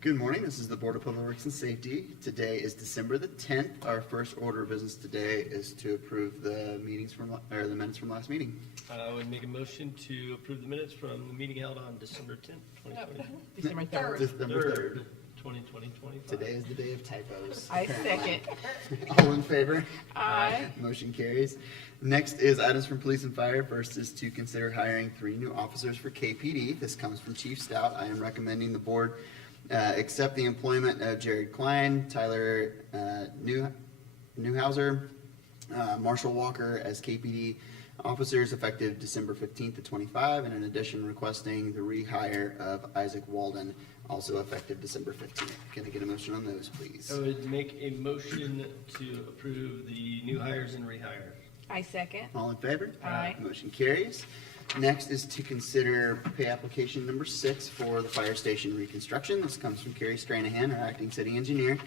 Good morning. This is the Board of Public Works and Safety. Today is December the 10th. Our first order of business today is to approve the minutes from last meeting. I would make a motion to approve the minutes from the meeting held on December 10th, 2020. December 3rd. December 3rd. 2025. Today is the day of typos. I second. All in favor? Aye. Motion carries. Next is items from police and fire. First is to consider hiring 3 new officers for KPD. This comes from Chief Stout. I am recommending the board accept the employment of Jared Klein, Tyler Newhauser, Marshall Walker as KPD officers effective December 15th to 25, and in addition requesting the rehire of Isaac Walden, also effective December 15th. Can I get a motion on those, please? I would make a motion to approve the new hires and rehires. I second. All in favor? Aye. Motion carries. Next is to consider pay application number 6 for the fire station reconstruction. This comes from Carrie Stranahan, our acting city engineer.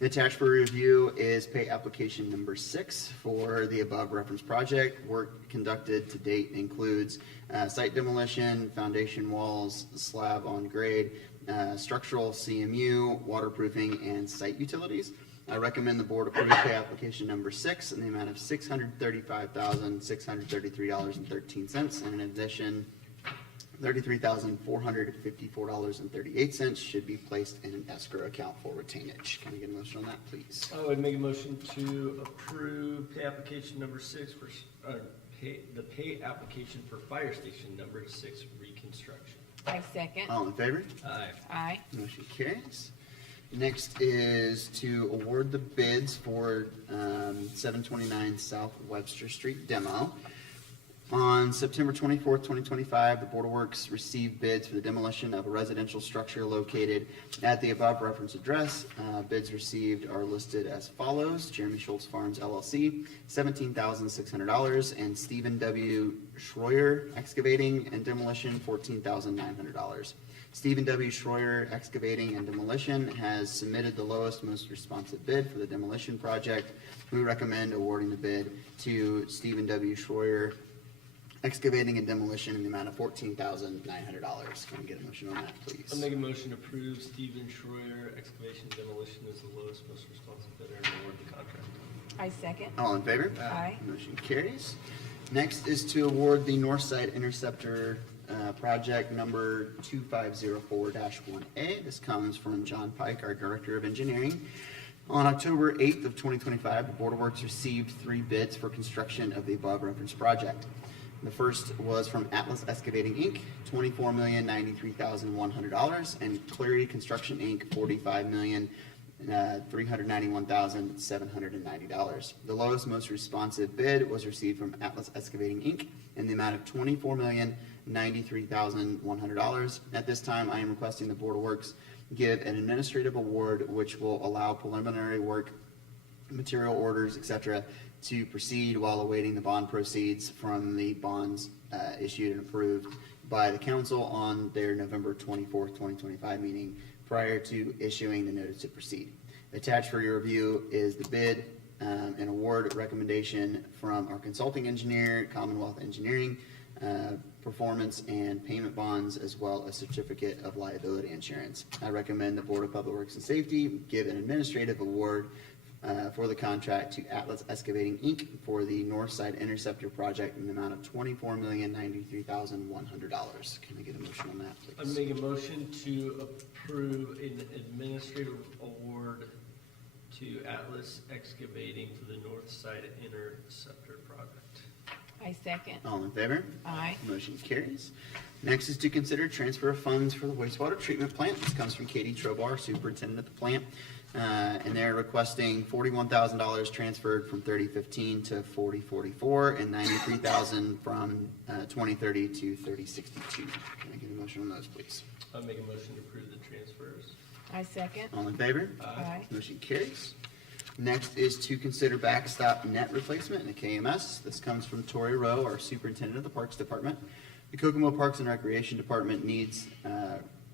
Attached for review is pay application number 6 for the above referenced project. Work conducted to date includes site demolition, foundation walls, slab on grade, structural CMU, waterproofing, and site utilities. I recommend the board approve pay application number 6 in the amount of $635,633.13, and in addition, $33,454.38 should be placed in an escrow account for retainage. Can I get a motion on that, please? I would make a motion to approve pay application number 6 for, the pay application for fire station number 6 reconstruction. I second. All in favor? Aye. Aye. Motion carries. Next is to award the bids for 729 South Webster Street demo. On September 24th, 2025, the Board of Works received bids for the demolition of a residential structure located at the above reference address. Bids received are listed as follows: Jeremy Schultz Farms LLC, $17,600, and Stephen W. Schroyer Excavating and Demolition, $14,900. Stephen W. Schroyer Excavating and Demolition has submitted the lowest, most responsive bid for the demolition project. We recommend awarding the bid to Stephen W. Schroyer Excavating and Demolition in the amount of $14,900. Can I get a motion on that, please? I'll make a motion to approve Stephen Schroyer Excavation Demolition as the lowest, most responsive bidder and award the contract. I second. All in favor? Aye. Motion carries. Next is to award the Northside Interceptor project number 2504-1A. This comes from John Pike, our Director of Engineering. On October 8th of 2025, the Board of Works received 3 bids for construction of the above referenced project. The first was from Atlas Excavating, Inc., $24,093,100, and Clarity Construction, Inc., $45,391,790. The lowest, most responsive bid was received from Atlas Excavating, Inc., in the amount of $24,093,100. At this time, I am requesting the Board of Works give an administrative award which will allow preliminary work, material orders, etc., to proceed while awaiting the bond proceeds from the bonds issued and approved by the council on their November 24th, 2025 meeting prior to issuing the notice to proceed. Attached for your review is the bid and award recommendation from our consulting engineer, Commonwealth Engineering, performance and payment bonds, as well as certificate of liability insurance. I recommend the Board of Public Works and Safety give an administrative award for the contract to Atlas Excavating, Inc. for the Northside Interceptor project in the amount of $24,093,100. Can I get a motion on that, I'd please? make a motion to approve an administrative award to Atlas Excavating for the North Side Interceptor project. I second. All in favor? Aye. Motion carries. Next is to consider transfer of funds for the wastewater treatment plant. This comes from Katie Trobar, Superintendent of the plant. And they're requesting $41,000 transferred from 3015 to 4044 and $93,000 from 2030 to 3062. Can I get a motion on those, please? I'll make a motion to approve the transfers. I second. All in favor? Aye. Motion carries. Next is to consider backstop net replacement in the KMS. This comes from Tori Rowe, our Superintendent of the Parks Department. The Kokomo Parks and Recreation Department needs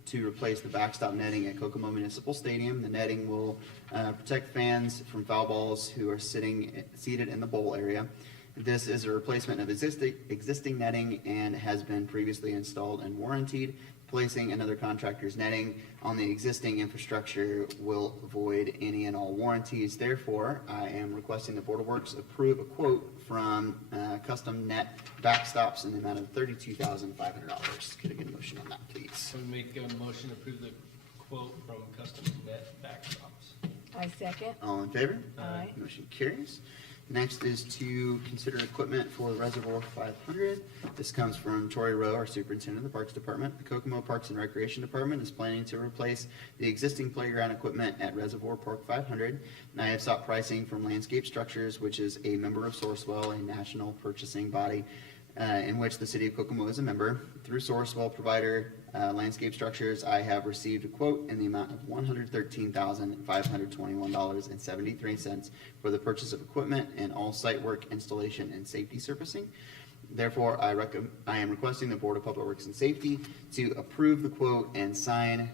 to replace the backstop netting at Kokomo Municipal Stadium. The netting will protect fans from foul balls who are seated in the bowl area. This is a replacement of existing netting and has been previously installed and warranted. placing another contractor's netting on the existing infrastructure will void any and all warranties. Therefore, I am requesting the Board of Works approve a quote from Custom Net Backstops in the amount of $32,500. Could I get a motion on that, please? So we make a motion to approve the quote from Custom Net Backstops. I second. All in favor? Aye. Motion carries. Next is to consider equipment for Reservoir 500. This comes from Tori Rowe, our superintendent of the Parks Department. The Kokomo Parks and Recreation Department is planning to replace the existing playground equipment at Reservoir Park 500. And I have sought pricing from Landscape Structures, which is a member of Sourcewell, a national purchasing body in which the city of Kokomo is a member. Through Sourcewell provider Landscape Structures, I have received a quote in the amount of $113,521.73 for the purchase of equipment and all site work, installation, and safety surfacing. Therefore, I am requesting the Board of Public Works and Safety to approve the quote and sign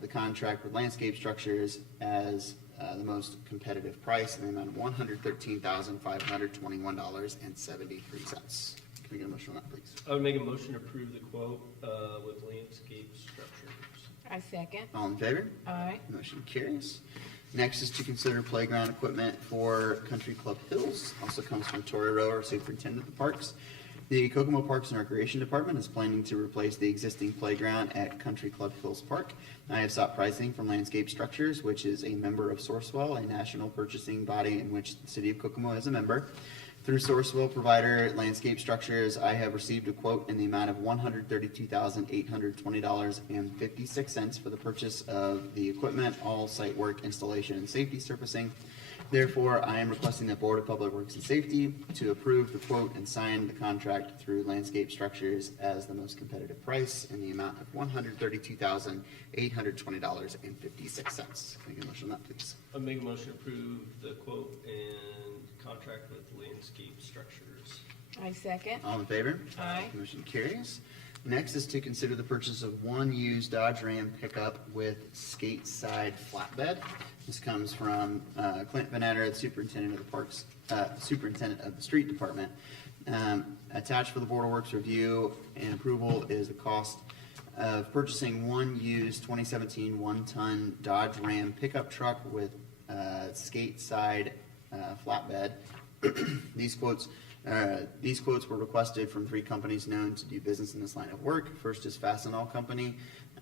the contract with Landscape Structures as the most competitive price in the amount of $113,521.73. Can we get a motion on that, please? I would make a motion to approve the quote with Landscape Structures. I second. All in favor? Aye. Motion carries. Next is to consider playground equipment for Country Club Hills. Also comes from Tori Rowe, our superintendent of the parks. The Kokomo Parks and Recreation Department is planning to replace the existing playground at Country Club Hills Park. I have sought pricing from Landscape Structures, which is a member of Sourcewell, a national purchasing body in which the city of Kokomo is a member. Through Sourcewell provider Landscape Structures, I have received a quote in the amount of $132,820.56 for the purchase of the equipment, all site work, installation, and safety surfacing. Therefore, I am requesting the Board of Public Works and Safety to approve the quote and sign the contract through Landscape Structures as the most competitive price in the amount of $132,820.56. Can I get a motion on that, please? I would make a motion to approve the quote and contract with Landscape Structures. I second. All in favor? Aye. Motion carries. Next is to consider the purchase of one used Dodge Ram pickup with skate side flatbed. This comes from Clint Van Etter, the superintendent of the parks, superintendent of the street department. Attached for the Board of Works review and approval is the cost of purchasing one used 2017 one-ton Dodge Ram pickup truck with skate side flatbed. These quotes were requested from three companies known to do business in this line of work. First is Fastenal Company,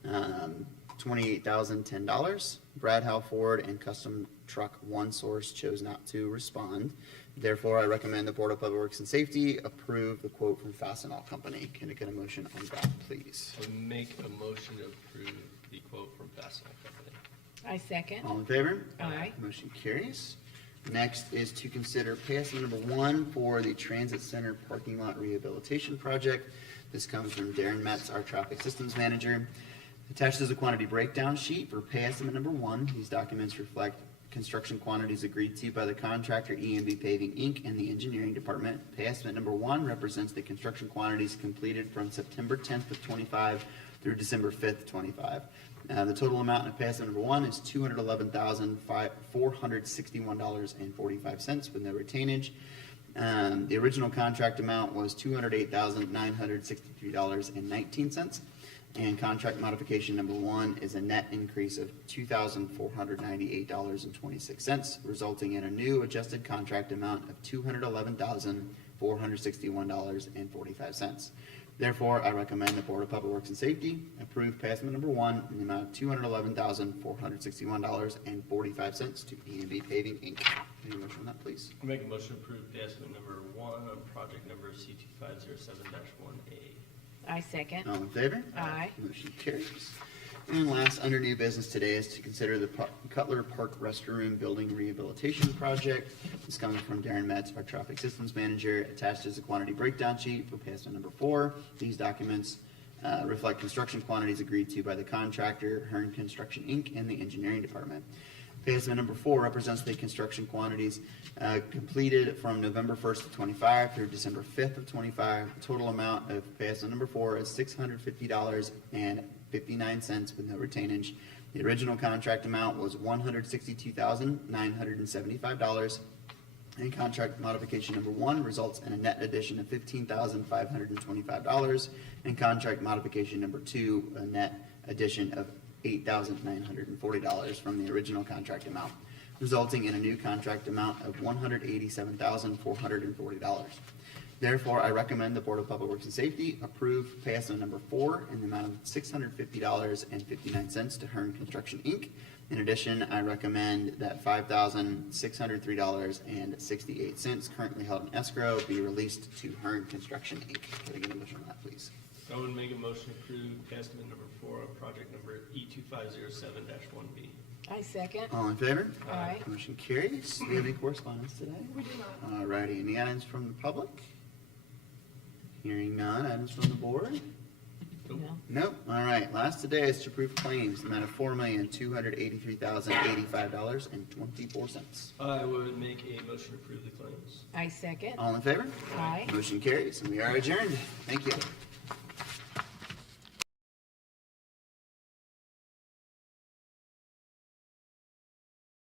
$28,010. Brad Howe Ford and Custom Truck One Source chose not to respond. Therefore, I recommend the Board of Public Works and Safety approve the quote from Fastenal Company. Can I get a motion on that, please? I would make a motion to approve the quote from Fastenal Company. I second. All in favor? Aye. Motion carries. Next is to consider pay estimate number 1 for the Transit Center Parking Lot Rehabilitation Project. This comes from Darren Metz, our Traffic Systems Manager. Attached is a quantity breakdown sheet for pay estimate number 1. These documents reflect construction quantities agreed to by the contractor EMB Paving Inc. and the engineering department. Pay estimate number 1 represents the construction quantities completed from September 10th of 25 through December 5th, 25. The total amount in pay estimate number 1 is $211,461.45 with no retainage. The original contract amount was $208,963.19. And contract modification number 1 is a net increase of $2,498.26, resulting in a new adjusted contract amount of $211,461.45. Therefore, I recommend the Board of Public Works and Safety approve pay estimate number 1 in the amount of $211,461.45 to E&B Paving Inc. Any motion on that, please? I make a motion to approve pay estimate number 1 on project number C2507-1A. I second. All in favor? Aye. Motion carries. And last, under new business today is to consider the Cutler Park Restroom Building Rehabilitation Project. This comes from Darren Metz, our Traffic Systems Manager. Attached is a quantity breakdown sheet for pay estimate number 4. These documents reflect construction quantities agreed to by the contractor, Hearn Construction Inc., and the engineering department. Pay estimate number 4 represents the construction quantities completed from November 1st of 25 through December 5th of 25. The total amount of pay estimate number 4 is $650.59 with no retainage. The original contract amount was $162,975. And contract modification number 1 results in a net addition of $15,525. And contract modification number 2, a net addition of $8,940 from the original contract amount, resulting in a new contract amount of $187,440. Therefore, I recommend the Board of Public Works and Safety approve pay estimate number 4 in the amount of $650.59 to Hearn Construction, Inc. In addition, I recommend that $5,603.68 currently held in escrow be released to Hearn Construction, Inc. Can I get a motion on that, please? I would make a motion to approve estimate number 4 on project number E2507-1B. I second. All in favor? Aye. Motion carries. Do we have any correspondence today? We do not. Alrighty, any items from the public? Hearing none, items from the board? No. Nope. All right, last today is to approve claims, the amount of $4,283,085.24. I would make a motion to approve the claims. I second. All in favor? Aye. Motion carries, and we are adjourned. Thank you.